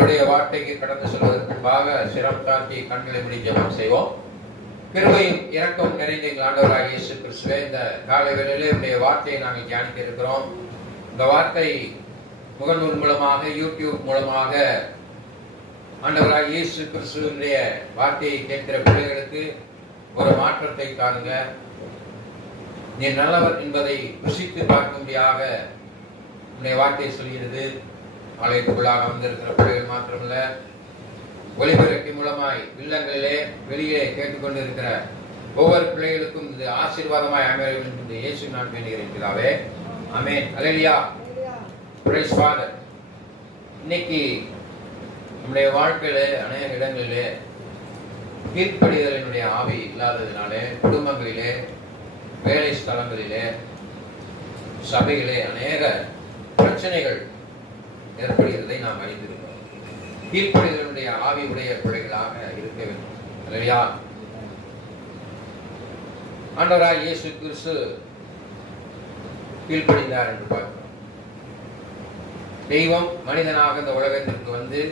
ஆண்டுடைய வார்த்தைக்கு கடந்து செல்வதற்கு முன்பாக சிரம் தாழ்த்தி கண்களை மூடி ஜெபம் செய்வோம். கிருபையும் இரக்கம் நிறைந்த எங்கள் ஆண்டவராகிய இயேசு கிறிஸ்துவே, இந்த காலை வேளையிலே உடைய வார்த்தையை நாங்கள் தியானிக்க இருக்கிறோம். இந்த வார்த்தை முகநூல் மூலமாக, யூடியூப் மூலமாக ஆண்டவராகிய இயேசு கிறிஸ்துவினுடைய வார்த்தையை கேட்கிற பிள்ளைகளுக்கு ஒரு மாற்றத்தை காணுங்க. நீ நல்லவர் என்பதை ருசித்து பார்க்கும்படியாக உன்னுடைய வார்த்தையை சொல்கிறது. ஆலயத்துக்குள்ளாக வந்திருக்கிற பிள்ளைகள் மாத்திரமல்ல, ஒளிபரப்பி மூலமாய் இல்லங்களிலே வெளியே கேட்டுக்கொண்டிருக்கிற ஒவ்வொரு பிள்ளைகளுக்கும் இது ஆசீர்வாதமாய் அமைய வேண்டும் என்று இயேசு நான் வேண்டுகிறேன் பிதாவே. ஆமென். அல்லேலூயா. Praise father. இன்னைக்கு நம்முடைய வாழ்க்கையிலே அநேக இடங்களிலே கீழ்ப்படிதலினுடைய ஆவி இல்லாததினாலே, குடும்பங்களிலே, வேலை ஸ்தலங்களிலே, சபையிலே அநேக பிரச்சனைகள் ஏற்படுகிறதை நாம் அறிந்திருக்கிறோம். கீழ்ப்படிதலினுடைய ஆவி உடைய பிள்ளைகளாக இருக்க வேண்டும். அல்லேலூயா. ஆண்டவராகிய இயேசு கிறிஸ்து கீழ்ப்படிந்தார் என்று பார்க்கிறோம். தெய்வம் மனிதனாக இந்த உலகத்திற்கு வந்து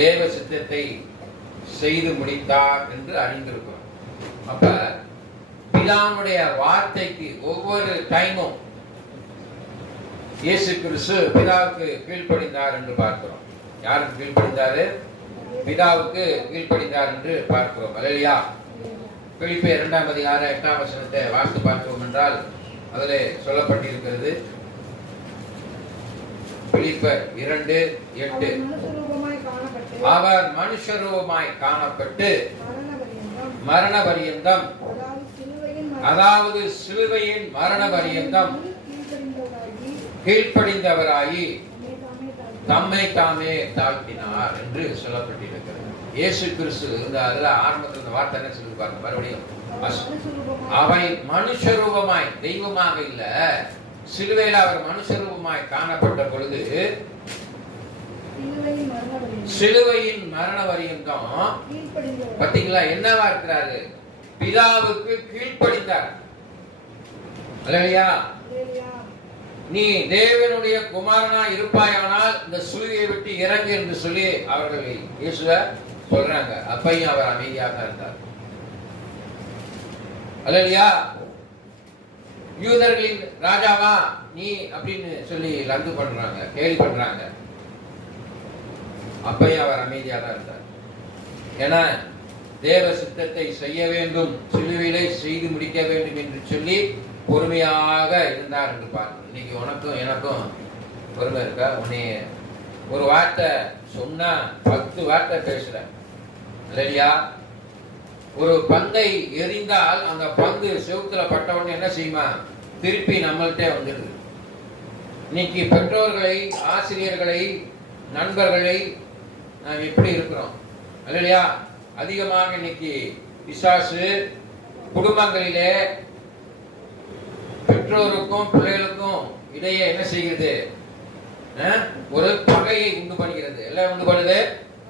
தேவ சித்தத்தை செய்து முடித்தார் என்று அறிந்திருக்கிறோம். அப்ப பிதாவுடைய வார்த்தைக்கு ஒவ்வொரு டைமும் இயேசு கிறிஸ்து பிதாவுக்கு கீழ்ப்படிந்தார் என்று பார்க்கிறோம். யாருக்கு கீழ்ப்படிந்தாரு? பிதாவுக்கு கீழ்ப்படிந்தார் என்று பார்க்கிறோம். அல்லேலூயா. பிலிப்பியர் 2ஆம் அதிகாரம் 8ஆம் வசனத்தை வாசித்து பார்க்கிறோம் என்றால் அதிலே சொல்லப்பட்டிருக்கிறது. பிலிப்பியர் 2:8. அவர் மனுஷரூபமாய் காணப்பட்டு மரண பரியந்தம், அதாவது சிலுவையின் மரண பரியந்தம் கீழ்ப்படிந்தவராகி தம்மை தாமே தாழ்த்தினார் என்று சொல்லப்பட்டிருக்கிறது. இயேசு கிறிஸ்து இந்த ஆரம்பத்தில் இந்த வார்த்தை என்ன சொல்லி பாருங்க மறுபடியும். அவை மனுஷரூபமாய், தெய்வமாக இல்ல, சிலுவையில் அவர் மனுஷரூபமாய் காணப்பட்ட பொழுது சிலுவையின் மரண பரியந்தம் பாத்தீங்களா என்னவா இருக்கிறாரு? பிதாவுக்கு கீழ்ப்படிந்தார். அல்லேலூயா. நீ தேவனுடைய குமாரனா இருப்பாயானால் இந்த சிலுவையை விட்டு இறங்கு என்று சொல்லி அவர்கள் இயேசுவை சொல்றாங்க. அப்பையும் அவர் அமைதியாக இருந்தார். அல்லேலூயா. யூதர்களின் ராஜாவா நீ அப்படின்னு சொல்லி லந்து பண்றாங்க, கேலி பண்றாங்க. அப்பையும் அவர் அமைதியாக இருந்தார். ஏன்னா தேவ சித்தத்தை செய்ய வேண்டும், சிலுவையிலே செய்து முடிக்க வேண்டும் என்று சொல்லி பொறுமையாக இருந்தார் என்று பார்க்கணும். இன்னைக்கு உனக்கும் எனக்கும் பொறுமை இருக்கா? உன்னை ஒரு வார்த்தை சொன்னா 10 வார்த்தை பேசுற. இல்லையா? ஒரு பந்தை எறிந்தால் அந்த பந்து செவுத்துல பட்டவுடனே என்ன செய்யுமா? திருப்பி நம்மள்கிட்ட வந்துடுது. இன்னைக்கு பெற்றோர்களை, ஆசிரியர்களை, நண்பர்களை நாம் எப்படி இருக்கிறோம்? இல்லையா? அதிகமாக இன்னைக்கு பிசாசு குடும்பங்களிலே பெற்றோருக்கும் பிள்ளைகளுக்கும் இடையே என்ன செய்கிறது? ஒரு பகையை உண்டு பண்ணுகிறது. எல்லாம் உண்டு பண்ணுது,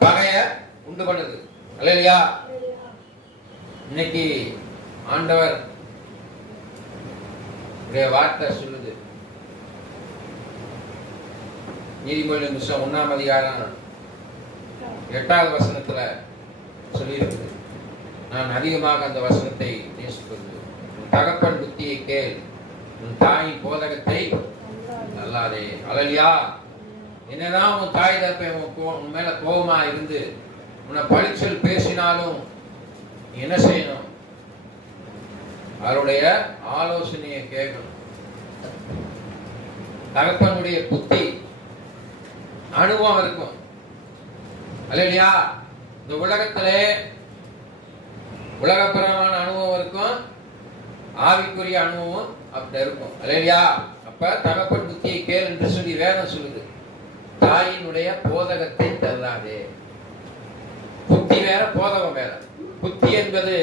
பகையை உண்டு பண்ணுது. அல்லேலூயா. இன்னைக்கு ஆண்டவர் வார்த்தை சொல்லுது. நீதிமொழிகள் புத்தகம் 1ஆம் அதிகாரம் 8ஆவது வசனத்துல சொல்லி இருக்குது. நான் அதிகமாக அந்த வசனத்தை நேசிப்பது. தகப்பன் புத்தியை கேள், உன் தாயின் போதகத்தை நல்லாதே. அல்லேலூயா. என்னதான் உன் தாய் தகப்பன் உன் மேல கோபமா இருந்து உன்னை பழிச்சொல் பேசினாலும் என்ன செய்யணும்? அவருடைய ஆலோசனையை கேட்கணும். தகப்பனுடைய புத்தி அனுபவம் இருக்கும். அல்லேலூயா. இந்த உலகத்திலே உலகப்பரமான அனுபவம் இருக்கும், ஆவிக்குரிய அனுபவம் அப்படி இருக்கும். அல்லேலூயா. அப்ப தகப்பன் புத்தியை கேள் என்று சொல்லி வேதம் சொல்லுது. தாயினுடைய போதகத்தை தள்ளாதே. புத்தி வேற, போதகம் வேற. புத்தி என்பது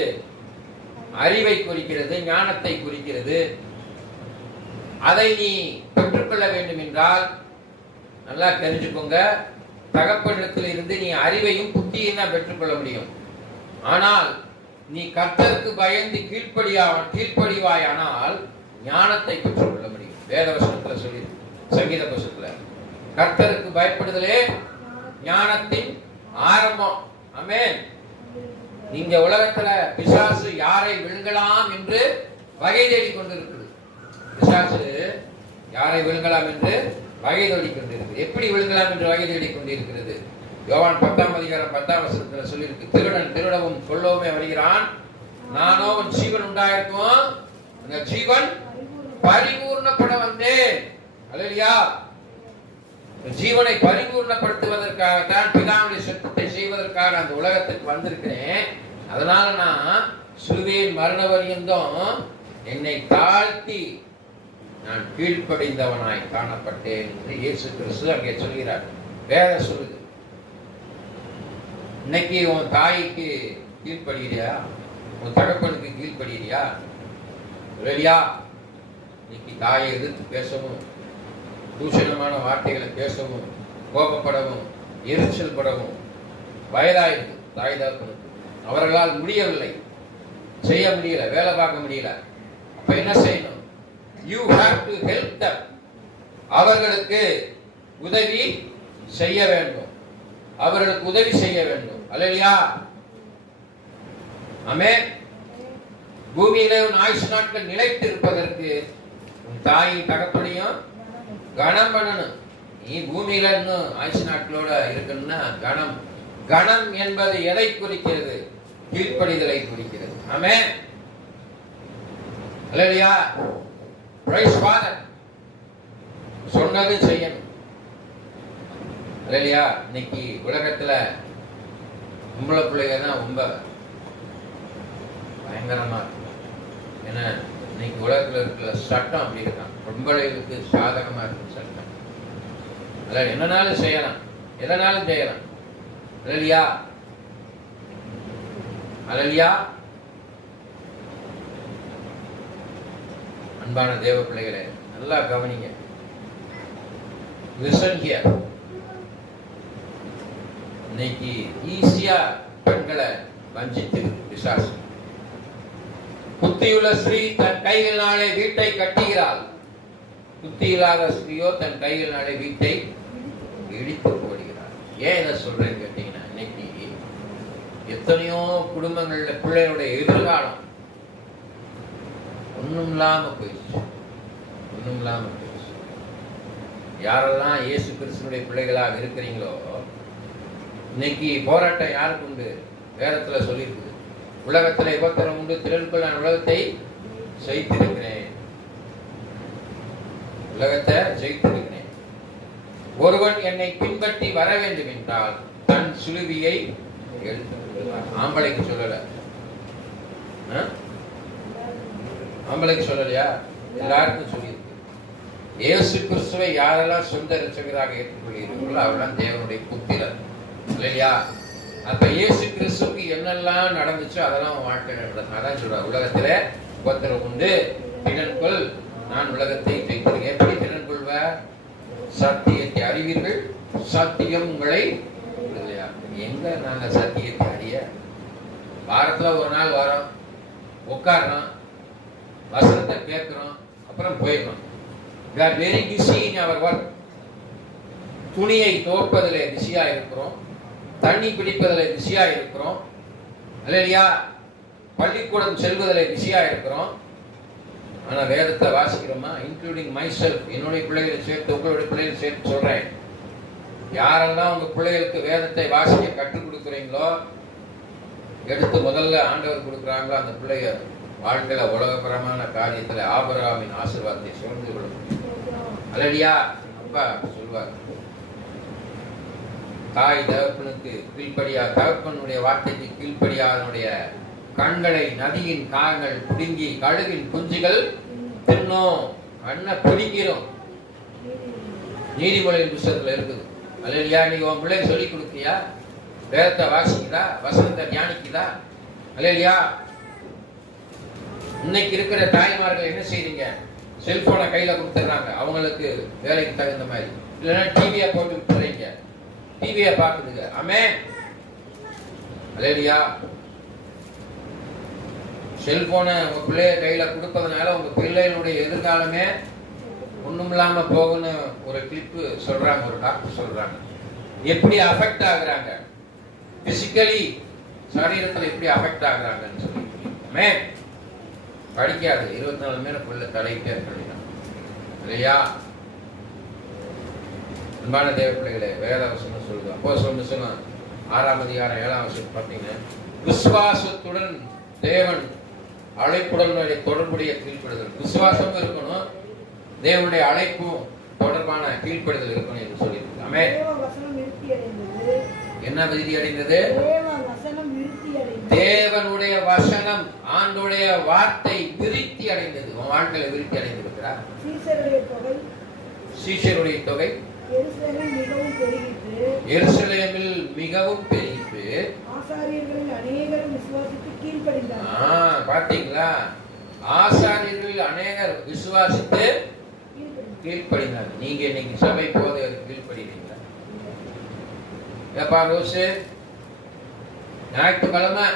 அறிவை குறிக்கிறது, ஞானத்தை குறிக்கிறது. அதை நீ பெற்றுக்கொள்ள வேண்டும் என்றால் நல்லா தெரிஞ்சுக்கோங்க, தகப்பனிடத்தில் இருந்து நீ அறிவையும் புத்தியையும் தான் பெற்றுக்கொள்ள முடியும். ஆனால் நீ கர்த்தருக்கு பயந்து கீழ்ப்படிவாயானால் ஞானத்தை பெற்றுக்கொள்ள முடியும். வேதவசனத்துல சொல்லி, சங்கீத புத்தகத்துல கர்த்தருக்கு பயப்படுதலே ஞானத்தின் ஆரம்பம். ஆமென். நீங்க உலகத்துல பிசாசு யாரை விழுங்கலாம் என்று வகை தேடிக் கொண்டிருக்கிறது. பிசாசு யாரை விழுங்கலாம் என்று வகை தேடிக் கொண்டிருக்கிறது. எப்படி விழுங்கலாம் என்று வகை தேடிக் கொண்டிருக்கிறது? யோவான் 10ஆம் அதிகாரம் 10ஆம் வசனத்துல சொல்லியிருக்கு, திருடன் திருடவும் கொல்லவுமே வருகிறான், நானோ உன் ஜீவன் உண்டாயிருக்கும், அந்த ஜீவன் பரிபூர்ணப்பட வந்தேன். அல்லேலூயா. ஜீவனை பரிபூர்ணப்படுத்துவதற்காகத்தான், பிதாவுடைய சித்தத்தை செய்வதற்காக அந்த உலகத்துக்கு வந்திருக்கிறேன். அதனால நான் சிலுவையின் மரண பரியந்தம் என்னை தாழ்த்தி நான் கீழ்ப்படிந்தவனாய் காணப்பட்டேன் என்று இயேசு கிறிஸ்து அங்கே சொல்கிறார். வேதம் சொல்லுது. இன்னைக்கு உன் தாய்க்கு கீழ்ப்படுகிறியா? உன் தகப்பனுக்கு கீழ்ப்படுகிறியா? ரெடியா? இன்னைக்கு தாயை எதிர்த்து பேசவும், தூஷணமான வார்த்தைகளை பேசவும், கோபப்படவும், எரிச்சல் படவும் வயதாயிருக்கு தாய் தகப்பனுக்கு. அவர்களால் முடியவில்லை, செய்ய முடியல, வேலை பார்க்க முடியல. அப்ப என்ன செய்யணும்? You have to help them. அவர்களுக்கு உதவி செய்ய வேண்டும். அவர்களுக்கு உதவி செய்ய வேண்டும். அல்லேலூயா. ஆமென். பூமியிலே உன் ஆயுசு நாட்கள் நிலைத்து இருப்பதற்கு உன் தாயின் தகப்பனையும் கணம் பண்ணணும். நீ பூமியில இன்னும் ஆயுசு நாட்களோட இருக்கணும்னா கணம். கணம் என்பது எதை குறிக்கிறது? கீழ்ப்படிதலை குறிக்கிறது. ஆமென். அல்லேலூயா. Praise father. சொன்னது செய்யணும். அல்லேலூயா. இன்னைக்கு உலகத்துல பொம்பளை பிள்ளைங்க தான் ரொம்ப பயங்கரமா இருக்கு. ஏன்னா இன்னைக்கு உலகத்துல இருக்கிற சட்டம் அப்படி இருக்கான். பொம்பளைகளுக்கு சாதகமா இருக்கு சட்டம். அல்ல என்னனாலும் செய்யலாம், எதனாலும் செய்யலாம். அல்லேலூயா. அல்லேலூயா. அன்பான தேவ பிள்ளைகளே, நல்லா கவனிங்க. Listen here. இன்னைக்கு ஈஸியா பெண்களை வஞ்சித்து பிசாசு. புத்தியுள்ள ஸ்திரீ தன் கைகளினாலே வீட்டை கட்டுகிறாள், புத்தி இல்லாத ஸ்திரீயோ தன் கைகளினாலே வீட்டை இடித்து போடுகிறாள். ஏன் இதை சொல்றேன்னு கேட்டீங்கன்னா, இன்னைக்கு எத்தனையோ குடும்பங்கள்ல பிள்ளைகளுடைய எதிர்காலம் ஒண்ணும் இல்லாம போயிடுச்சு. ஒண்ணும் இல்லாம போயிடுச்சு. யாரெல்லாம் இயேசு கிறிஸ்துவினுடைய பிள்ளைகளாக இருக்கிறீங்களோ, இன்னைக்கு போராட்டம் யாருக்கு உண்டு? வேதத்துல சொல்லியிருக்குது, உலகத்துல உபத்திரம் உண்டு, திரளுக்குள் நான் உலகத்தை ஜெயித்திருக்கிறேன். உலகத்தை ஜெயித்திருக்கிறேன். ஒருவன் என்னை பின்பற்றி வர வேண்டும் என்றால் தன் சிலுவையை எடுத்து. ஆம்பளைக்கு சொல்லல, ஆம்பளைக்கு சொல்லலையா? எல்லாருக்கும் சொல்லியிருக்கு. இயேசு கிறிஸ்துவை யாரெல்லாம் சொந்த இரட்சகராக ஏற்றுக்கொள்கிறீர்களோ அவெல்லாம் தேவனுடைய புத்திரர். இல்லையா? அப்ப இயேசு கிறிஸ்துக்கு என்னெல்லாம் நடந்துச்சோ அதெல்லாம் வாழ்க்கை நடந்தது. அதான் சொல்றார், உலகத்துல உபத்திரம் உண்டு, திறன்கொள், நான் உலகத்தை ஜெயித்திருக்கேன். எப்படி திறன் கொள்வ? சத்தியத்தை அறிவீர்கள், சத்தியம் உங்களை. இல்லையா? எங்க நாங்க சத்தியத்தை அறிய? வாரத்துல ஒரு நாள் வரோம், உட்கார்றோம், வசனத்தை கேட்கிறோம், அப்புறம் போயிடணும். We are very busy in our work. துணியை துவைப்பதிலே பிஸியா இருக்கிறோம், தண்ணி பிடிப்பதிலே பிஸியா இருக்கிறோம். அல்லேலூயா. பள்ளிக்கூடம் செல்வதிலே பிஸியா இருக்கிறோம். ஆனா வேதத்தை வாசிக்கிறோமா? இன்க்ளூடிங் மை செல்ஃப், என்னுடைய பிள்ளைகளை சேர்த்து உங்களுடைய பிள்ளைகளை சேர்த்து சொல்றேன். யாரெல்லாம் உங்க பிள்ளைகளுக்கு வேதத்தை வாசிக்க கற்றுக் கொடுக்குறீங்களோ, எடுத்து முதல்ல ஆண்டவர் கொடுக்குறாங்களோ, அந்த பிள்ளைய வாழ்க்கையில உலகபரமான காரியத்துல ஆபிரகாமின் ஆசீர்வாதத்தை சுமந்து கொள்ளும். அல்லேலூயா. அப்பா சொல்வார், தாய் தகப்பனுக்கு கீழ்ப்படியா, தகப்பனுடைய வார்த்தைக்கு கீழ்ப்படியாதனுடைய கண்களை நதியின் காகங்கள் பிடுங்கி கழுவின் குஞ்சுகள் தின்னும். கண்ணை பிடிக்கிறோம். நீதிமொழியின் புத்தகத்துல இருக்குது. அல்லேலூயா. நீ உன் பிள்ளைக்கு சொல்லி கொடுக்கியா? வேதத்தை வாசிக்குதா? வசனத்தை தியானிக்குதா? அல்லேலூயா. இன்னைக்கு இருக்கிற தாய்மார்கள் என்ன செய்றீங்க? செல்போனை கையில கொடுத்துறாங்க அவங்களுக்கு வேலைக்கு தகுந்த மாதிரி. இல்லைன்னா டிவியை போட்டு விட்டுறீங்க, டிவியை பார்க்குதுங்க. ஆமென். அல்லேலூயா. செல்போனை உங்க பிள்ளைய கையில கொடுப்பதனால உங்க பிள்ளைகளுடைய எதிர்காலமே ஒண்ணும் இல்லாம போகுன்னு ஒரு கிளிப்பு சொல்றாங்க, ஒரு டாக்டர் சொல்றாங்க. எப்படி அஃபெக்ட் ஆகுறாங்க, பிசிக்கலி சரீரத்துல எப்படி அஃபெக்ட் ஆகுறாங்கன்னு சொல்லி படிக்காது 24 மணி நேரம் புள்ள தலையிட்டே இருக்க இல்லையா? அன்பான தேவ பிள்ளைகளே, வேதவசனம் சொல்லுது. அப்போஸ்தலர் சொல்லுவாங்க 6ஆம் அதிகாரம் 7ஆம் வசனம் பார்த்தீங்கன்னா, விசுவாசத்துடன் தேவன் அழைப்புடன் தொடர்புடைய கீழ்ப்படுதல், விசுவாசம் இருக்கணும், தேவனுடைய அழைப்பும் தொடர்பான கீழ்ப்படுதல் இருக்கணும் என்று சொல்லியிருக்கு. ஆமென். என்ன விருத்தி அடைந்தது? தேவனுடைய வசனம், ஆண்டுடைய வார்த்தை விருத்தி அடைந்தது. உன் வாழ்க்கையில விருத்தி அடைந்திருக்கிறா? சீஷருடைய தொகை எருசலேமில் மிகவும் பெருகிற்று. பாத்தீங்களா? ஆசாரியர்கள் அநேகர் விசுவாசித்து கீழ்ப்படினார். நீங்க இன்னைக்கு சபை போத கீழ்ப்படினீங்களா? ஏப்பா ரோசு, ஞாயிற்றுக்கிழமை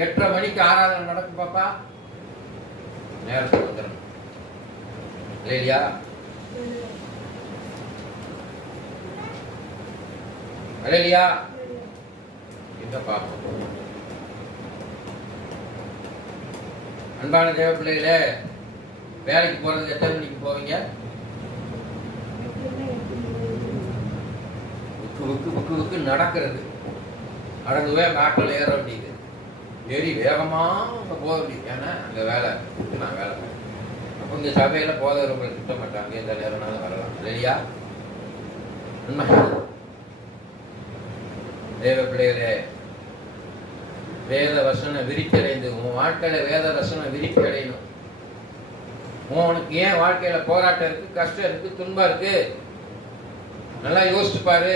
8:30 மணிக்கு ஆராதனை நடக்கும் பாப்பா, நேரத்துக்கு வந்துடணும் இல்லையா? இல்லையா? என்ன பார்ப்போம். அன்பான தேவ பிள்ளைகளே, வேலைக்கு போறது எத்தனை மணிக்கு போவீங்க? புக்கு நடக்கிறது, அடங்குவே நாட்டில் ஏற வேண்டியது, ஏறி வேகமா போக வேண்டியது. ஏன்னா அங்க வேலை நான் வேலை. அப்போ இந்த சபையில போதவர்களை திட்ட மாட்டாங்க, எந்த நேரம்னாலும் வரலாம் இல்லையா? தேவ பிள்ளைகளே, வேத வசனம் விருத்தி அடைந்து உன் வாழ்க்கையில வேத வசனம் விருத்தி அடையணும். உனக்கு ஏன் வாழ்க்கையில போராட்டம் இருக்கு, கஷ்டம் இருக்கு, துன்பம் இருக்கு? நல்லா யோசிச்சு பாரு.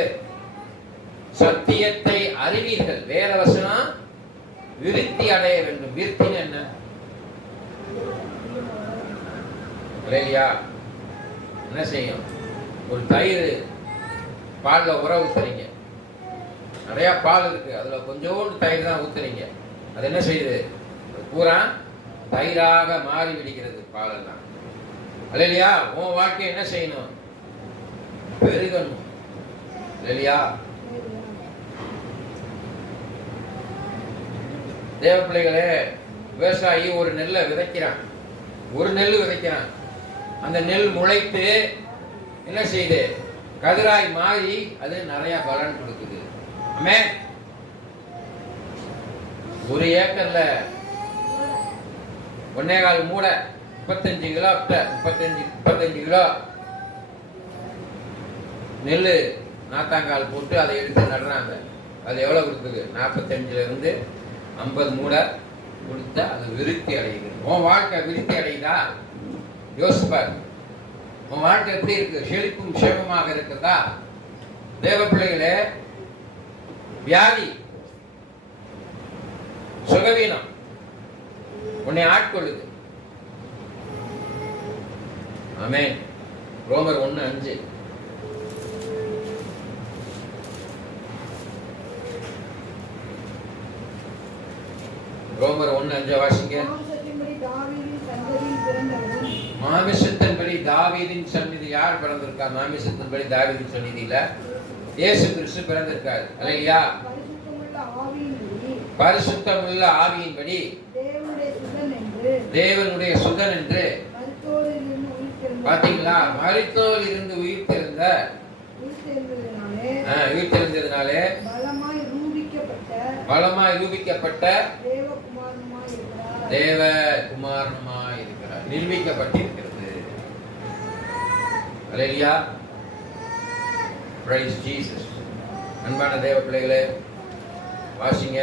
சத்தியத்தை அறிவீர்கள், வேத வசனம் விருத்தி அடைய வேண்டும். விருத்தின்னு என்ன இல்லையா? என்ன செய்யும்? ஒரு தயிர் பால்ல உர ஊத்துறீங்க, நிறைய பால் இருக்கு, அதுல கொஞ்சோண்டு தயிர் தான் ஊத்துறீங்க, அது என்ன செய்யுது? பூரா தயிராக மாறி விடுகிறது பால் எல்லாம் இல்லையா? உன் வாழ்க்கை என்ன செய்யணும்? பெருகணும் இல்லையா? தேவ பிள்ளைகளே, விவசாயி ஒரு நெல்லை விதைக்கிறான், ஒரு நெல் விதைக்கிறான், அந்த நெல் முளைத்து என்ன செய்யுது? கதிராய் மாறி அது நிறைய பலன் கொடுக்குது. ஆமென். ஒரு ஏக்கர்ல 1.25 மூடை 35 கிலோ 35 கிலோ நெல் நாத்தாங்கால் போட்டு அதை எடுத்து நடுறாங்க. அது எவ்வளவு கொடுக்குது? 45 இருந்து 50 மூடை கொடுத்தா அது விருத்தி அடையுது. உன் வாழ்க்கை விருத்தி அடையுதா? யோசிப்பார். உன் வாழ்க்கை எப்படி இருக்கு? செழிப்பும் சேமமாக இருக்குதா? தேவ பிள்ளைகளே, வியாதி சுகவீனம் உன்னை ஆட்கொள்ளுது. ஆமென். ரோமர் 1:5. ரோமர் 1:5 வாசிங்க. மாமிசத்தின்படி தாவீதின் சந்நிதி யார் பிறந்திருக்கார்? மாமிசத்தின்படி தாவீதின் சந்நிதியில இயேசு கிறிஸ்து பிறந்திருக்கார். அல்லேலூயா. பரிசுத்தமுள்ள ஆவியின்படி தேவனுடைய சுதன் என்று பாத்தீங்களா? மரித்தோரில் இருந்து உயிர்த்தெழுந்ததினாலே பலமாய் ரூபிக்கப்பட்ட தேவ குமாரனுமாய் இருக்கிறார். நிரூபிக்கப்பட்டிருக்கிறது. அல்லேலூயா. Praise Jesus. அன்பான தேவ பிள்ளைகளே, வாசிங்க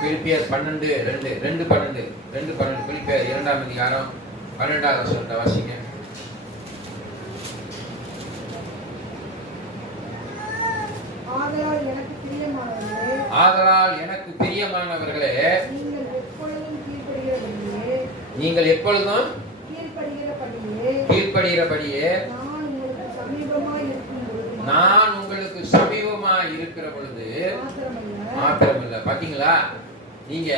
பிலிப்பியர் 12:12 பிலிப்பியர் 2ஆம் அதிகாரம் 12வது வசனத்தை வாசிங்க. ஆதலால் எனக்கு பிரியமானவர்களே, நீங்கள் எப்பொழுதும் கீழ்ப்படுகிறபடியே நான் உங்களுக்கு சமீபமாய் இருக்கிற பொழுது மாத்திரமில்லை. பாத்தீங்களா? நீங்க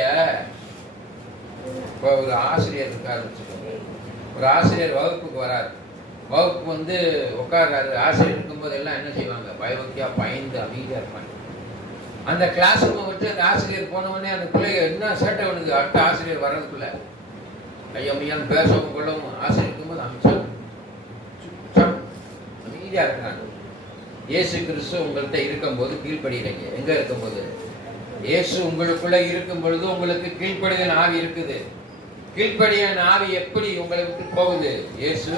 இப்போ ஒரு ஆசிரியர் இருக்காரு, ஒரு ஆசிரியர் வகுப்புக்கு வராரு, வகுப்பு வந்து உட்காராரு. ஆசிரியர் இருக்கும்போது எல்லாம் என்ன செய்வாங்க? பயபக்தியா பயந்து அமைதியா இருப்பாங்க. அந்த கிளாஸ் ரூமை விட்டு அந்த ஆசிரியர் போன உடனே அந்த பிள்ளைங்க என்ன சேட்டை பண்ணுது, அடுத்த ஆசிரியர் வர்றதுக்குள்ள ஐயம்மையான்னு பேசவும் கொள்ளவும். ஆசிரியர் இருக்கும்போது அமைதியா இருக்கிறாங்க. இயேசு கிறிஸ்து உங்கள்கிட்ட இருக்கும்போது கீழ்ப்படுகிறீங்க. எங்க இருக்கும்போது? இயேசு உங்களுக்குள்ள இருக்கும் பொழுது உங்களுக்கு கீழ்ப்படுதல் ஆவி இருக்குது. கீழ்ப்படியான ஆவி எப்படி உங்களை விட்டு போகுது? இயேசு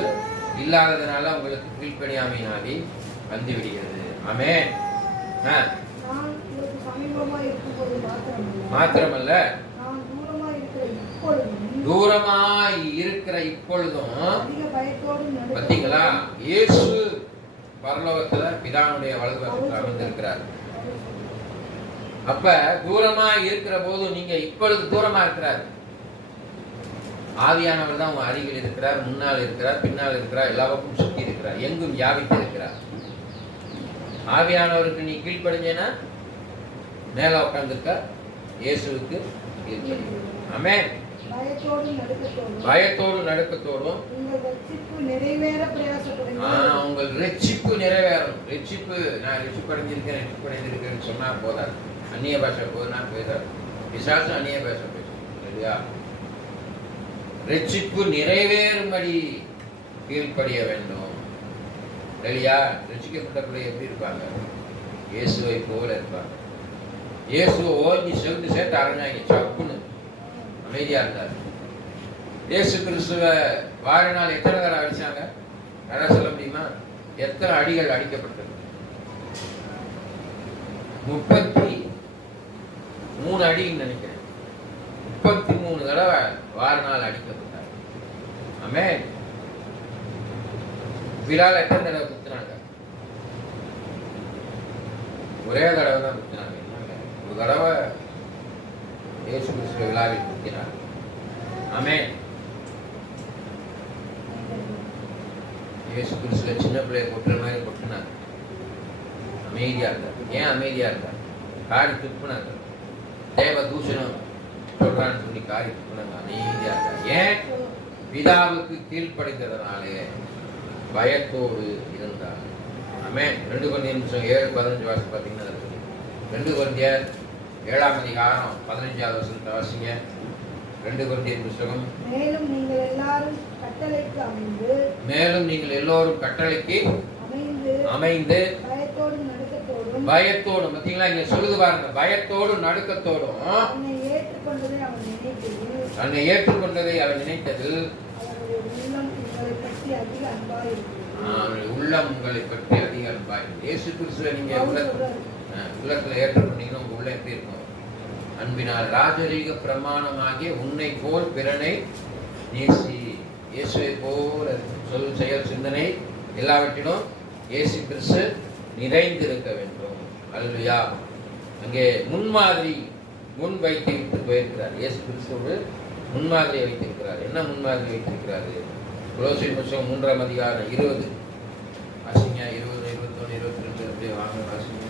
இல்லாததுனால உங்களுக்கு கீழ்ப்படியாமையின் ஆவி வந்து விடுகிறது. ஆமென். மாத்திரமல்ல, தூரமாய் இருக்கிற இப்பொழுதும் பார்த்தீங்களா, இயேசு பரலோகத்துல பிதாவுடைய வலதுபக்கத்தில் அமர்ந்திருக்கிறார். அப்ப தூரமா இருக்கிற போது நீங்க இப்பொழுது தூரமா இருக்கிறார். ஆவியானவர் தான் உங்க அருகில் இருக்கிறார், முன்னால் இருக்கிறார், பின்னால் இருக்கிறார், எல்லா பக்கமும் சுத்தி இருக்கிறார், எங்கும் வியாபித்து இருக்கிறார். ஆவியானவருக்கு நீ கீழ்ப்படிஞ்சேன்னா மேல உட்கார்ந்துருக்க இயேசுவுக்கு. ஆமென். பயத்தோடு நடுக்கத்தோடும் உங்கள் ரட்சிப்பு நிறைவேறும். ரட்சிப்பு, நான் ரட்சிப்பு அடைஞ்சிருக்கேன்னு சொன்னா போதாது. அந்நிய பாஷை போதுனா பேசாது. பிசாசு அந்நிய பாஷை பேசும் இல்லையா? ரட்சிப்பு நிறைவேறும்படி கீழ்ப்படிய வேண்டும் இல்லையா? ரட்சிக்கப்பட்ட பிள்ளை எப்படி இருப்பாங்க? இயேசுவை போல இருப்பாங்க. இயேசுவை ஓஞ்சி செவிட்டு சேர்த்து அரைஞ்சாங்க. சப்புன்னு அமைதியா இருந்தார். இயேசு கிறிஸ்துவ வாரினால் எத்தனை தடவை அடிச்சாங்க? யாராவது சொல்ல முடியுமா? எத்தனை அடிகள் அடிக்கப்பட்டது? 33 அடின்னு நினைக்கிறேன். 33 தடவை வாரினால் அடிக்கப்பட்டார். ஆமென். விழால எத்தனை தடவை குத்துனாங்க? ஒரே தடவை தான் குத்துனாங்க. ஒரு தடவை இயேசு கிறிஸ்துவ விழாவில் குத்தினார். ஆமென். இயேசு கிறிஸ்துவ சின்ன பிள்ளைய கொட்டுற மாதிரி கொட்டினார். அமைதியா இருந்தார். ஏன் அமைதியா இருந்தார்? காரி துப்புனாங்க. தேவ தூஷணம் சொல்றான்னு சொல்லி காரி துப்புனாங்க. அமைதியா இருந்தார். ஏன்? பிதாவுக்கு கீழ்ப்படிந்ததனாலே பயத்தோடு இருந்தார். ஆமென். 2 கொரிந்தியர் 7:15 வாசி பார்த்தீங்கன்னா 2 கொரிந்தியர் 7ஆம் அதிகாரம் 15வது வசனத்தை வாசிங்க. 2 கொரிந்தியர் புத்தகம். மேலும் நீங்கள் எல்லோரும் கட்டளைக்கு அமைந்து பயத்தோடும் பார்த்தீங்களா, இங்க சொல்லுது பாருங்க, பயத்தோடும் நடுக்கத்தோடும் தன்னை ஏற்றுக்கொண்டதை அவர் நினைத்ததில் உள்ளம் உங்களை பற்றி அதிக அன்பாய். இயேசு கிறிஸ்துவை நீங்க உள்ளத்துல ஏற்றுக்கொண்டீங்கன்னா உங்க உள்ள எப்படி இருக்கும்? அன்பினால் ராஜரீக பிரமாணமாகிய உன்னை போல் பிறனை நேசி. இயேசுவை போல சொல் செயல் சிந்தனை எல்லாவற்றிலும் இயேசு கிறிஸ்து நிறைந்திருக்க வேண்டும். அல்லேலூயா. அங்கே முன்மாதிரி முன் வைத்து விட்டு போயிருக்கிறார். இயேசு கிறிஸ்துவோடு முன்மாதிரி வைத்திருக்கிறார். என்ன முன்மாதிரி வைத்திருக்கிறாரு? கொலோசியர் புத்தகம் 3ஆம் அதிகாரம் 20 வாசிங்க. 20, 21, 22 வாங்க வாசிங்க.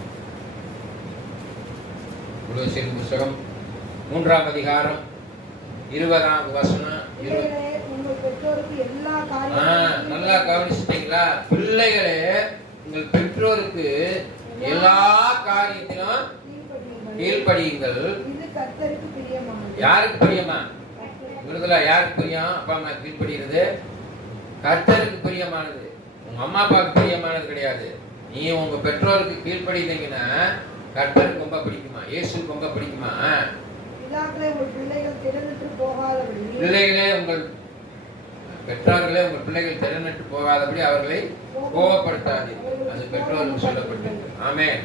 கொலோசியர் புத்தகம் 3ஆம் அதிகாரம் 20ஆம் வசனம் 20. நல்லா கவனிச்சிட்டீங்களா? பிள்ளைகளே, உங்கள் பெற்றோருக்கு எல்லா காரியத்திலும் கீழ்ப்படியுங்கள். யாருக்கு பிரியமா? விருதுல யாருக்கு பிரியம்? அப்பா அம்மா கீழ்ப்படுகிறது கர்த்தருக்கு பிரியமானது. உங்க அம்மா அப்பாவுக்கு பிரியமானது கிடையாது. நீ உங்க பெற்றோருக்கு கீழ்ப்படிந்தீங்கன்னா கர்த்தருக்கு ரொம்ப பிடிக்குமா? இயேசுக்கு ரொம்ப பிடிக்குமா? பிள்ளைகளே, உங்கள் பெற்றோர்களே உங்கள் பிள்ளைகள் திறனற்று போகாதபடி அவர்களை கோபப்படுத்தாதீர்கள். அது பெற்றோருக்கு சொல்லப்பட்டிருக்கு. ஆமென்.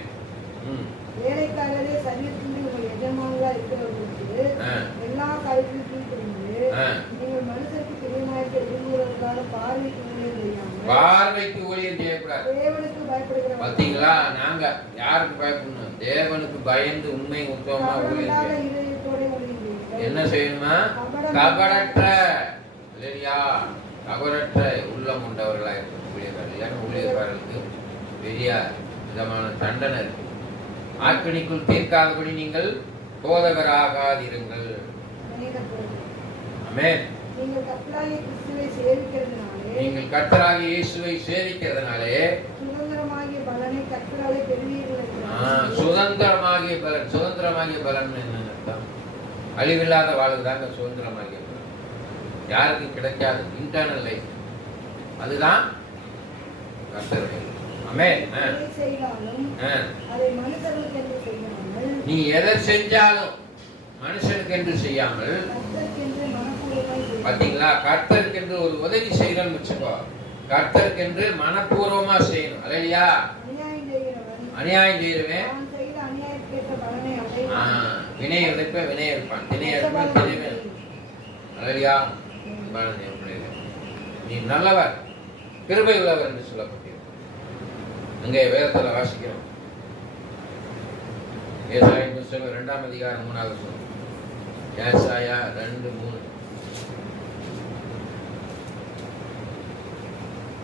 வேலைக்காரரே சரீரத்திலே உங்கள் எஜமானர்களாக இருக்கிறவர்களுக்கு எல்லா காரியத்திலும் கீழ்ப்படிந்து நீங்கள் மனுஷருக்கு பிரியமாயிருக்க விரும்புகிறவர்களாக பார்வைக்கு ஊழியம் செய்யக்கூடாது. தேவனுக்கு பயப்படுகிற. பாத்தீங்களா? நாங்க யாருக்கு பயப்படணும்? தேவனுக்கு பயந்து உண்மை உத்தமமா ஊழியம் என்ன செய்யணுமா? கபடற்ற இல்லையா? கபடற்ற உள்ளம் கொண்டவர்களாக இருக்கும் ஊழியர்கள். ஏன்னா ஊழியர்களுக்கு பெரிய விதமான தண்டனை இருக்கு. ஆக்கினிக்குள் தீர்க்காதபடி நீங்கள் போதகராகாதிருங்கள். நீங்கள் கர்த்தராகிய கிறிஸ்துவை சேவிக்கிறதுனாலே நீங்கள் கர்த்தராகிய இயேசுவை சேவிக்கிறதுனாலே சுதந்திரமாகிய பலனை கர்த்தராலே பெறுவீர்கள் என்றார். சுதந்திரமாகிய பலன். சுதந்திரமாகிய பலன் என்ன அர்த்தம்? அழிவில்லாத வாழ்வுதாங்க சுதந்திரமாகிய பலன். யாருக்கும் கிடைக்காது இன்டர்னல் லைஃப். அதுதான் கர்த்தருடைய. ஆமென். எதை செய்தாலும் அதை மனுஷர்களுக்கு என்று செய்யாமல், நீ எதை செஞ்சாலும் மனுஷனுக்கு என்று செய்யாமல், கர்த்தருக்கென்று மனப்பூர்வமாய் செய்யுங்கள். பாத்தீங்களா, கர்த்தருக்கென்று ஒரு உதவி செய்யறன்னு வச்சுக்கோ, கர்த்தருக்கென்று மனப்பூர்வமா செய்யணும். அல்லையா? அநியாயம் செய்கிறவன் அநியாயம் செய்யறவன் தான் செய்த அநியாயத்துக்கேற்ற பலனை அடைவான். வினை விதைப்ப வினை இருப்பான், தினை இருப்பான் தினைவன். அல்லையா? நீ நல்லவர், கிருபை உள்ளவர் என்று சொல்லப்பட்டிருக்கிறது. அங்கே வேதத்துல வாசிக்கிறோம். ஏசாயா புத்தகம் 2ஆம் அதிகாரம் 3வது வசனம். ஏசாயா 2:3.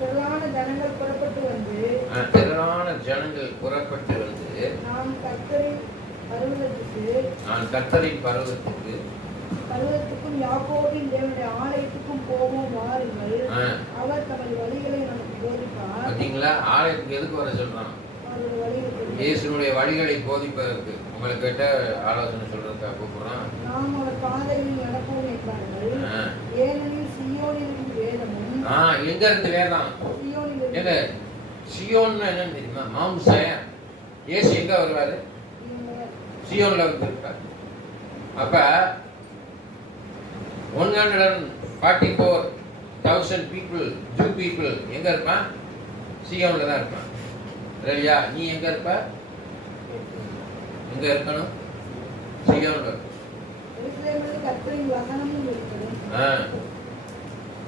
திரளான ஜனங்கள் புறப்பட்டு வந்து, திரளான ஜனங்கள் புறப்பட்டு வந்து, நான் கர்த்தரின் பர்வதத்துக்கு பர்வதத்துக்கும் யாக்கோபின் தேவனுடைய ஆலயத்துக்கும் போவோம் வாருங்கள். அவர் தமது வழிகளை நமக்கு போதிப்பார். பாத்தீங்களா, ஆலயத்துக்கு எதுக்கு வர சொல்றான்? அவருடைய வழிகளை இயேசுனுடைய வழிகளை போதிப்பதற்கு. உங்களுக்கு கிட்ட ஆலோசனை சொல்றதுக்காக கூப்பிடுறான். நாம் அவர் பாதையில் நடப்போம் என்றார்கள். ஏனெனில் சீயோனிலிருந்து வேதமும். எங்க இருந்து வேதம்? சீயோனிலிருந்து. சீயோன்னு என்னன்னு தெரியுமா? மாம்சம். இயேசு எங்க வருவாரு? சீயோன்ல வந்து இருப்பார். அப்ப 144,000 people, Jew people எங்க இருப்பான்? சீயோன்ல தான் இருப்பான். இல்லையா? நீ எங்க இருப்ப? எங்க இருக்கணும்? சீயோன்ல. எருசலேமில் கர்த்தரின் வசனமும் இருக்கிறது.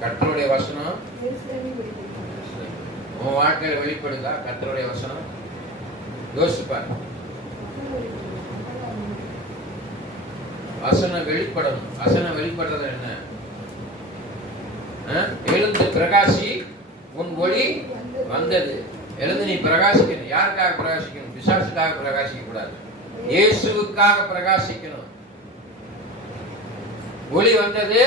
கர்த்தருடைய வசனம் எருசலேமில் வெளிப்படுகிறது. உன் வாழ்க்கையில வெளிப்படுதா கர்த்தருடைய வசனம்? யோசிப்பார். வசனம் வெளிப்படணும். வசனம் வெளிப்படுறது என்ன? எழுந்து பிரகாசி, உன் ஒளி வந்தது. எழுந்து நீ பிரகாசிக்கணும். யாருக்காக பிரகாசிக்கணும்? பிசாசுக்காக பிரகாசிக்க கூடாது, இயேசுவுக்காக பிரகாசிக்கணும். ஒளி வந்தது.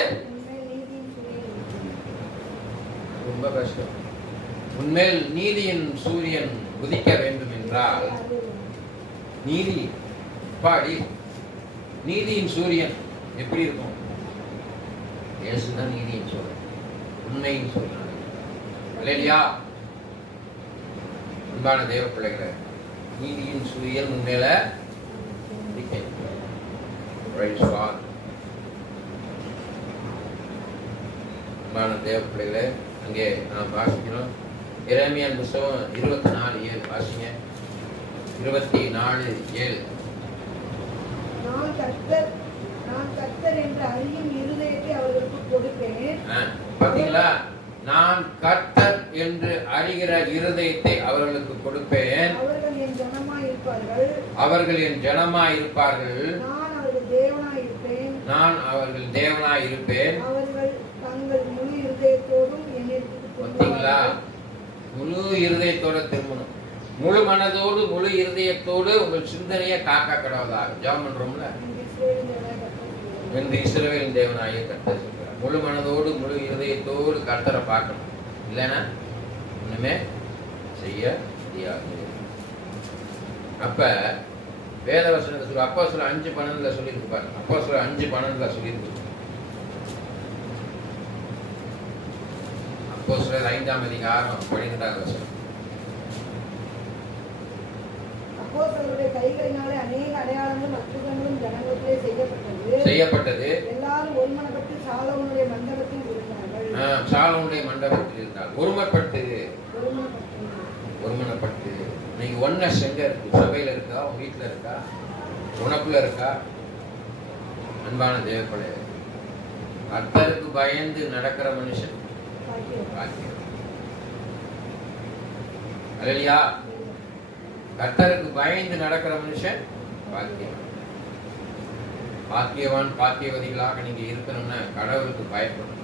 ரொம்ப கஷ்டம். உன்மேல் நீதியின் சூரியன் உதிக்க வேண்டும் என்றால், நீதி பாடி நீதியின் சூரியன் எப்படி இருக்கும்? இயேசுதான் நீதியின் சூரியன், உண்மையின் சூரியன். இல்லையா? அன்பான தேவ பிள்ளைகளை, நீதியின் சூரியன் உண்மையில அன்பான தேவ பிள்ளைகளை, அங்கே நாம் வாசிக்கிறோம். எரேமியாவின் புத்தகம் 24:7 வாசிங்க. 24:7. நான் கர்த்தர் என்ற அறியும் இருதயத்தை அவர்களுக்கு கொடுப்பேன். பாத்தீங்களா? நான் கர்த்தர் என்று அறிகிற இருதயத்தை அவர்களுக்கு கொடுப்பேன். அவர்கள் என் ஜனமாய் இருப்பார்கள். அவர்கள் என் ஜனமாய் இருப்பார்கள். நான் அவர்கள் தேவனாய் இருப்பேன். நான் அவர்கள் தேவனாய் இருப்பேன். அவர்கள் தங்கள் முழு இருதயத்தோடும் என்னிடத்துக்கு பாத்தீங்களா? முழு இருதயத்தோட திரும்பணும். முழு மனதோடு முழு இருதயத்தோடு உங்கள் சிந்தனையை காக்க கடவுளாக ஜெபம் பண்றோம்ல, என்று இஸ்ரவேலின் தேவனாகிய கர்த்தர் சொல்கிறார். முழு மனதோடு முழு இருதயத்தோடு கர்த்தரை பார்க்கணும். இல்லைன்னா ஒண்ணுமே செய்ய முடியாது. அப்ப வேதவசனத்தை சொல்லி அப்போஸ்தலர் 5:12 சொல்லியிருப்பாரு. அப்போஸ்தலர் 5:12 சொல்லியிருக்கு. அப்போஸ்தலர் 5ஆம் அதிகாரம் 12வது வசனம். அப்போஸ்தலருடைய கைகளினாலே அநேக அடையாளங்களும் அற்புதங்களும் ஜனங்களிலே செய்யப்பட்டது. எல்லாரும் ஒருமனப்பட்டு சாலோமோனுடைய மண்டபத்தில் இருந்தார்கள். சாலோமோனுடைய மண்டபத்தில் இருந்தார். ஒருமனப்பட்டு. நீங்க ஒன்னஸ் எங்க இருக்கு? சபையில இருக்கா? உங்க வீட்டுல இருக்கா? உனக்குள்ள இருக்கா? அன்பான தேவப்படை, கர்த்தருக்கு பயந்து நடக்கிற மனுஷன் பாக்கியம். அல்லேலூயா. கர்த்தருக்கு பயந்து நடக்கிற மனுஷன் பாக்கியம். பாக்கியவான் பாக்கியவதிகளாக நீங்க இருக்கணும்னா கடவுளுக்கு பயப்படணும்.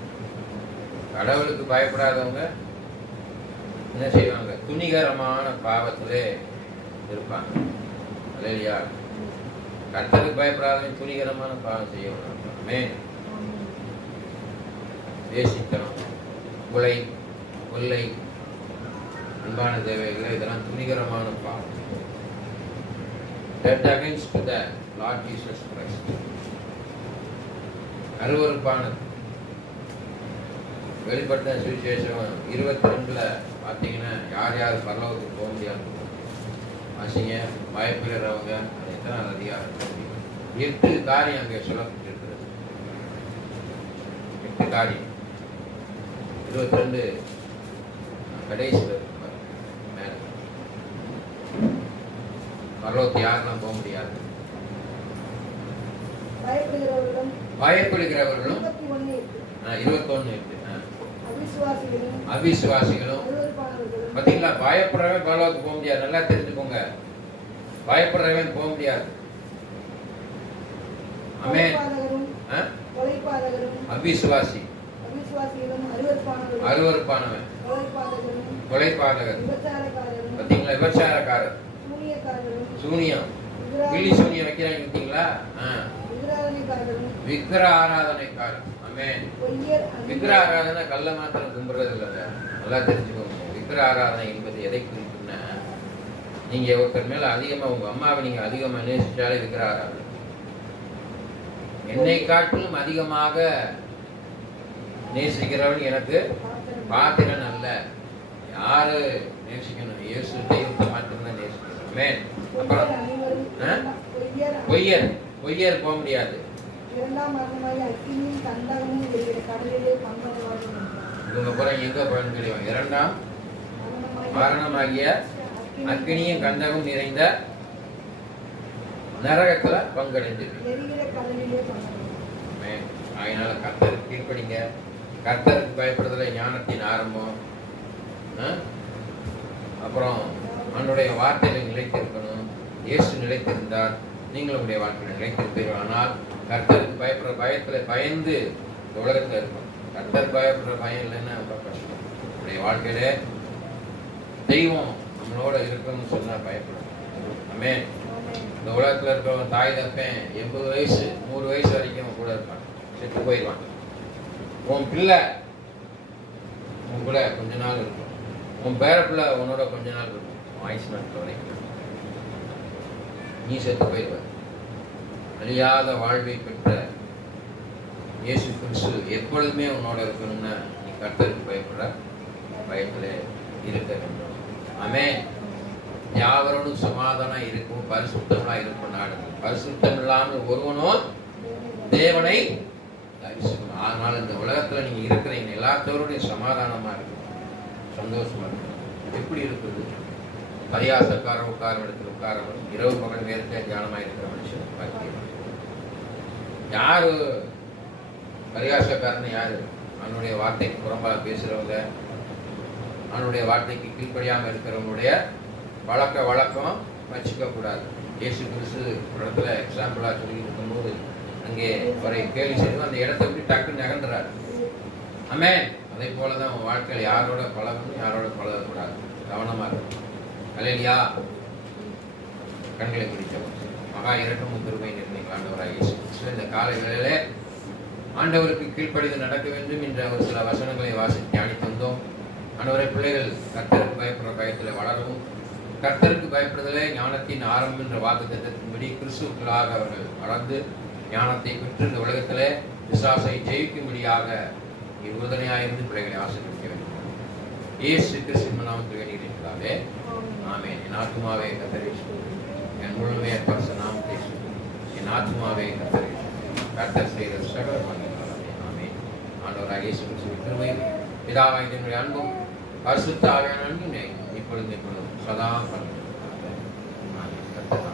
கடவுளுக்கு பயப்படாதவங்க என்ன செய்வாங்க? துணிகரமான பாவத்திலே இருப்பாங்க. அல்லேலூயா. கர்த்தருக்கு பயப்படாதவங்க துணிகரமான பாவம் செய்யணும். வேசித்தனம், கொலை, கொள்ளை, அன்பான தேவைகளை இதெல்லாம் துணிகரமான பாவம். Dead against the Lord Jesus Christ. அருவருப்பானது. வெளிப்பட்ட சுவிசேஷம் 22 பார்த்தீங்கன்னா யார் யார் பரலோகத்துக்கு போக முடியாது வாசிங்க. பயப்படுகிறவங்க எத்தனை அதிகாரம் 8 காரியம் அங்கே சொல்லப்பட்டிருக்கிறது. 8 காரியம் 22 கடைசியில் மேல பரலோகத்துக்கு யாரெல்லாம் போக முடியாது? பயப்படுகிறவர்களும் 21 அவிசுவாசிகளும். பார்த்தீங்களா? பயப்படுறவன் பரலோகத்துக்கு போக முடியாது. நல்லா தெரிஞ்சுக்கோங்க, பயப்படுறவன் போக முடியாது. ஆமென். அவிசுவாசி, அருவருப்பானவன், கொலைபாதகர். பார்த்தீங்களா? விபச்சாரக்காரர், சூனியம், கிளி சூனியம் வைக்கிறாங்க. பார்த்தீங்களா? விக்கிர ஆராதனைக்காரர். ஆமென். விக்கிர ஆராதனை கல்ல மாத்திரம் கும்பிடுறது இல்லை. நல்லா தெரிஞ்சுக்கோங்க. விக்கிர ஆராதனை என்பது எதை குறிக்குன்னா, நீங்க ஒருத்தர் மேல அதிகமா உங்க அம்மாவை நீங்க அதிகமா நேசிச்சாலே விக்கிர ஆராதனை. என்னை காட்டிலும் அதிகமாக நேசிக்கிறவன் எனக்கு பாத்திரன் அல்ல. யாரு நேசிக்கணும்? இயேசு தெய்வத்தை மட்டும்தான் நேசிக்கணும். ஆமென். அப்புறம் பொய்யர், பொய்யர் போக முடியாது. இவங்க புறம் எங்க பலன் கிடைக்கும்? 2ஆம் மரணமாகிய அக்கினியும் கந்தகம் நிறைந்த நரகத்துல பங்கடைந்து. அதனால கர்த்தருக்கு கீழ்ப்படிங்க. கர்த்தருக்கு பயப்படுறதுல ஞானத்தின் ஆரம்பம். அப்புறம் அவனுடைய வார்த்தையில நிலைத்திருக்கணும். இயேசு நிலைத்திருந்தார், நீங்கள் உங்களுடைய வாழ்க்கையில் நிலைத்திருப்பீர்கள். ஆனால் கர்த்தருக்கு பயப்படுற பயத்துல பயந்து இந்த உலகத்துல இருக்கும். கர்த்தர் பயப்படுற பயம் இல்லைன்னா ரொம்ப கஷ்டம். நம்முடைய வாழ்க்கையில தெய்வம் நம்மளோட இருக்கணும்னு சொன்னா பயப்படும். ஆமென். இந்த உலகத்துல இருக்கிற தாய் தப்பேன் 80 வயசு 100 வயசு வரைக்கும் கூட இருப்பான், செத்து போயிடுவான். உன் பிள்ளை உன் கூட கொஞ்ச நாள் இருக்கும். உன் பேர பிள்ளை உன்னோட கொஞ்ச நாள் இருக்கும். ஆயுசு நாட்கள் வரைக்கும் நீ செத்து போயிடுவ. அழியாத வாழ்வை பெற்ற இயேசு கிறிஸ்து எப்பொழுதுமே உன்னோட இருக்கணும்னா நீ கர்த்தருக்கு பயப்படுற பயத்துல இருக்க வேண்டும். ஆமென். யாவரோடும் சமாதானம் இருக்கும், பரிசுத்தமா இருக்கும் நாடு. பரிசுத்தம் இல்லாமல் ஒருவனும் தேவனை தரிசிக்கணும். அதனால இந்த உலகத்துல நீங்க இருக்கிறீங்க எல்லாத்தோருடைய சமாதானமா இருக்கும், சந்தோஷமா இருக்கும். எப்படி இருக்குது? பரியாசக்காரன் உட்காரம் இடத்துல உட்காரவன், இரவு பகல் நேரத்தை தியானமா இருக்கிற மனுஷன் பாக்கியம். யாரு பரியாசக்காரன்? யாரு? அவனுடைய வார்த்தைக்கு புறம்பாக பேசுறவங்க, அவனுடைய வார்த்தைக்கு கீழ்ப்படியாம இருக்கிறவங்களுடைய பழக்க வழக்கம் வச்சுக்க கூடாது. இயேசு கிறிஸ்து ஒரு இடத்துல எக்ஸாம்பிளா சொல்லி இருக்கும்போது அங்கே அவரை கேள்வி செய்து அந்த இடத்தை விட்டு டக்குன்னு நகர்ந்துறாரு. ஆமென். அதே போலதான் உன் வாழ்க்கையில் யாரோட பழகணும், யாரோட பழகக்கூடாது. கவனமா இருக்கும். அல்லேலூயா. கண்களை பிடித்தவர் மகா இரக்கமும் கிருபையும் நிறைந்த ஆண்டவராகிய இயேசு கிறிஸ்து இந்த காலை வேளையிலே ஆண்டவருக்கு கீழ்ப்படிந்து நடக்க வேண்டும் என்ற ஒரு சில வசனங்களை வாசித்து தியானித்து வந்தோம். ஆண்டவரை பிள்ளைகள் கர்த்தருக்கு பயப்படுற பயத்தில் வளரவும், கர்த்தருக்கு பயப்படுதலே ஞானத்தின் ஆரம்பம் என்ற வாக்குத்தத்தத்தின்படி கிறிஸ்துவுக்குள்ளாக அவர்கள் வளர்ந்து ஞானத்தை பெற்று இந்த உலகத்திலே பிசாசை ஜெயிக்கும்படியாக உறுதுணையாயிருந்து பிள்ளைகளை ஆசீர்வதிக்க வேண்டும். இயேசு கிறிஸ்துவின் நாமத்தில் வேண்டியிருக்கிறாவே. ஆமென். என் ஆத்துமாவே கர்த்தரை ஸ்தோத்திரி, என் முழுமைய பரிசுத்த நாமத்தை ஸ்தோத்திரி, என் ஆத்துமாவே கர்த்தரை ஸ்தோத்திரி, கர்த்தர் செய்த சகல நன்மைகளுக்காக. ஆமென். ஆண்டவராகிய இயேசு கிறிஸ்துவின் கிருபையும் பிதாவாகிய தேவனுடைய அன்பும் பரிசுத்த ஆவியானவரின் அன்பும் இப்பொழுது சதா பலன். ஆமென். கர்த்தர்